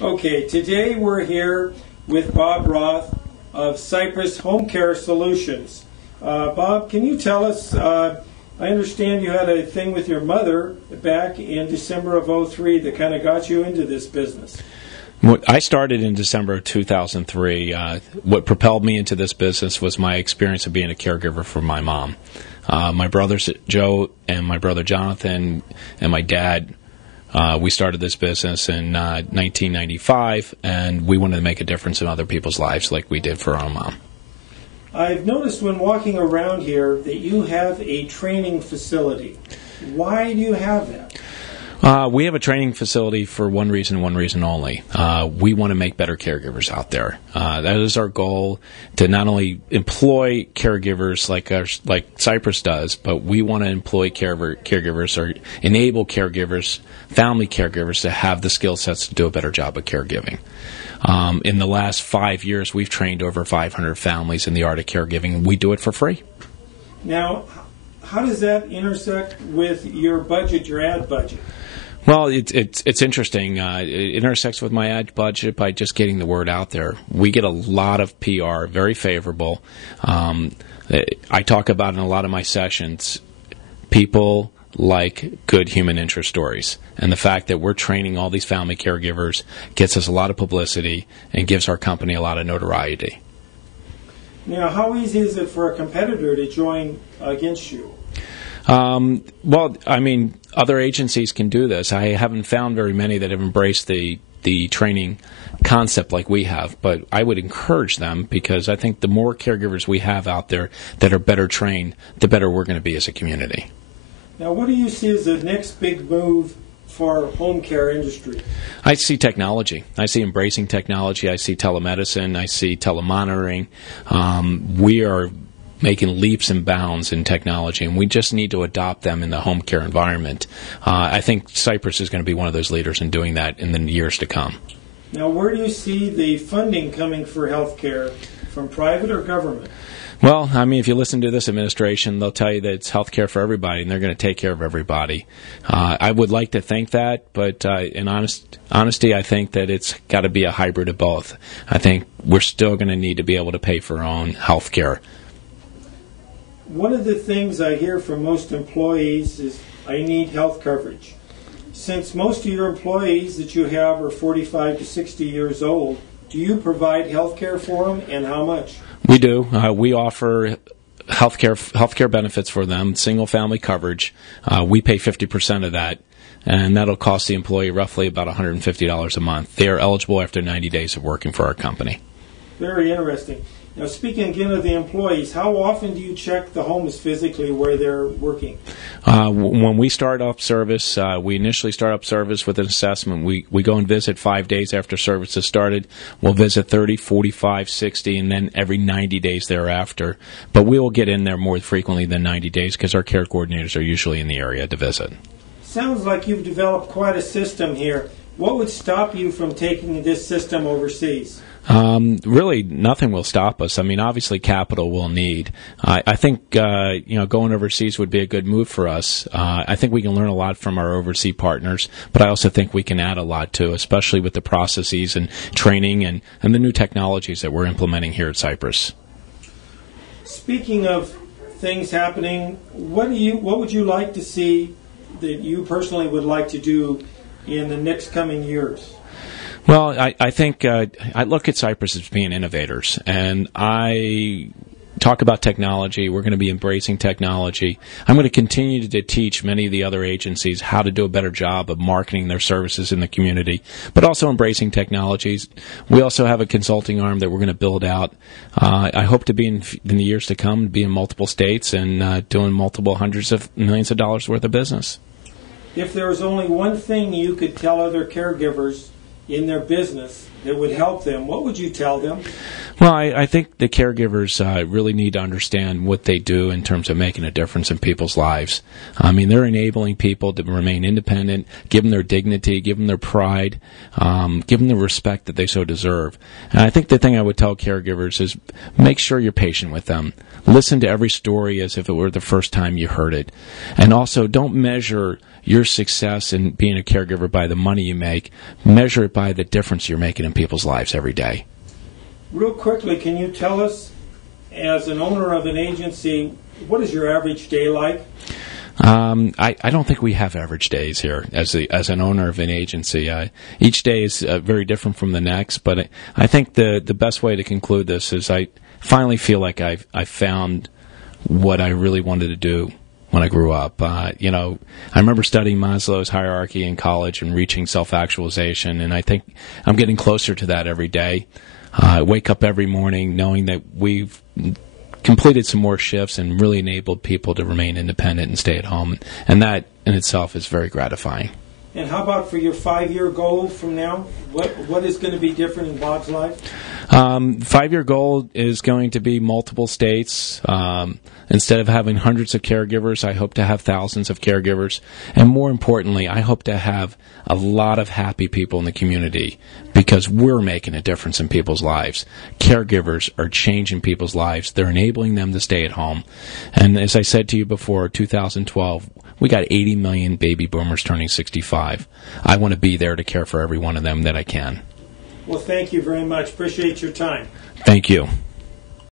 Okay, today we're here with Bob Roth of Cypress Home Care Solutions. Bob, can you tell us, I understand you had a thing with your mother back in December of '03 that kind of got you into this business. I started in December of 2003. What propelled me into this business was my experience of being a caregiver for my mom. My brothers Joe and my brother Jonathan and my dad, we started this business in 1995, and we wanted to make a difference in other people's lives like we did for our mom. I've noticed when walking around here that you have a training facility. Why do you have that? We have a training facility for one reason only. We want to make better caregivers out there. That is our goal, to not only employ caregivers like Cypress does, but we want to employ caregivers or enable caregivers, family caregivers, to have the skill sets to do a better job of caregiving. In the last 5 years, we've trained over 500 families in the art of caregiving, and we do it for free. Now, how does that intersect with your budget, your ad budget? Well, it's interesting. It intersects with my ad budget by just getting the word out there. We get a lot of PR, very favorable. I talk about in a lot of my sessions, people like good human interest stories. And the fact that we're training all these family caregivers gets us a lot of publicity and gives our company a lot of notoriety. Now, how easy is it for a competitor to join against you? Well, I mean, other agencies can do this. I haven't found very many that have embraced the training concept like we have, but I would encourage them, because I think the more caregivers we have out there that are better trained, the better we're going to be as a community. Now, what do you see as the next big move for home care industry? I see technology. I see embracing technology. I see telemedicine. I see telemonitoring. We are making leaps and bounds in technology, and we just need to adopt them in the home care environment. I think Cypress is going to be one of those leaders in doing that in the years to come. Now, where do you see the funding coming for health care, from private or government? Well, I mean, if you listen to this administration, they'll tell you that it's health care for everybody, and they're going to take care of everybody. I would like to think that, but in honesty, I think that it's got to be a hybrid of both. I think we're still going to need to be able to pay for our own health care. One of the things I hear from most employees is, I need health coverage. Since most of your employees that you have are 45 to 60 years old, do you provide health care for them, and how much? We do. We offer health care benefits for them, single-family coverage. We pay 50% of that, and that'll cost the employee roughly about $150 a month. They are eligible after 90 days of working for our company. Very interesting. Now, speaking again of the employees, how often do you check the homes physically where they're working? When we start up service, we initially start up service with an assessment. We go and visit 5 days after service has started. We'll visit 30, 45, 60, and then every 90 days thereafter. But we will get in there more frequently than 90 days because our care coordinators are usually in the area to visit. Sounds like you've developed quite a system here. What would stop you from taking this system overseas? Really, nothing will stop us. I mean, obviously, capital we'll need. I think going overseas would be a good move for us. I think we can learn a lot from our overseas partners, but I also think we can add a lot too, especially with the processes and training and the new technologies that we're implementing here at Cypress. Speaking of things happening, what would you like to see that you personally would like to do in the next coming years? Well, I think I look at Cypress as being innovators, and I talk about technology. We're going to be embracing technology. I'm going to continue to teach many of the other agencies how to do a better job of marketing their services in the community, but also embracing technologies. We also have a consulting arm that we're going to build out. I hope to be in the years to come, be in multiple states and doing multiple hundreds of millions of dollars worth of business. If there was only one thing you could tell other caregivers in their business that would help them, what would you tell them? Well, I think the caregivers really need to understand what they do in terms of making a difference in people's lives. I mean, they're enabling people to remain independent, give them their dignity, give them their pride, give them the respect that they so deserve. And I think the thing I would tell caregivers is make sure you're patient with them. Listen to every story as if it were the first time you heard it. And also, don't measure your success in being a caregiver by the money you make. Measure it by the difference you're making in people's lives every day. Real quickly, can you tell us, as an owner of an agency, what is your average day like? I don't think we have average days here as an owner of an agency. Each day is very different from the next, but I think the best way to conclude this is I finally feel like I found what I really wanted to do when I grew up. I remember studying Maslow's hierarchy in college and reaching self-actualization, and I think I'm getting closer to that every day. I wake up every morning knowing that we've completed some more shifts and really enabled people to remain independent and stay at home, and that in itself is very gratifying. And how about for your 5-year goal from now? What is going to be different in Bob's life? 5-year goal is going to be multiple states. Instead of having hundreds of caregivers, I hope to have thousands of caregivers. And more importantly, I hope to have a lot of happy people in the community because we're making a difference in people's lives. Caregivers are changing people's lives. They're enabling them to stay at home. And as I said to you before, 2012, we got 80 million baby boomers turning 65. I want to be there to care for every one of them that I can. Well, thank you very much. Appreciate your time. Thank you.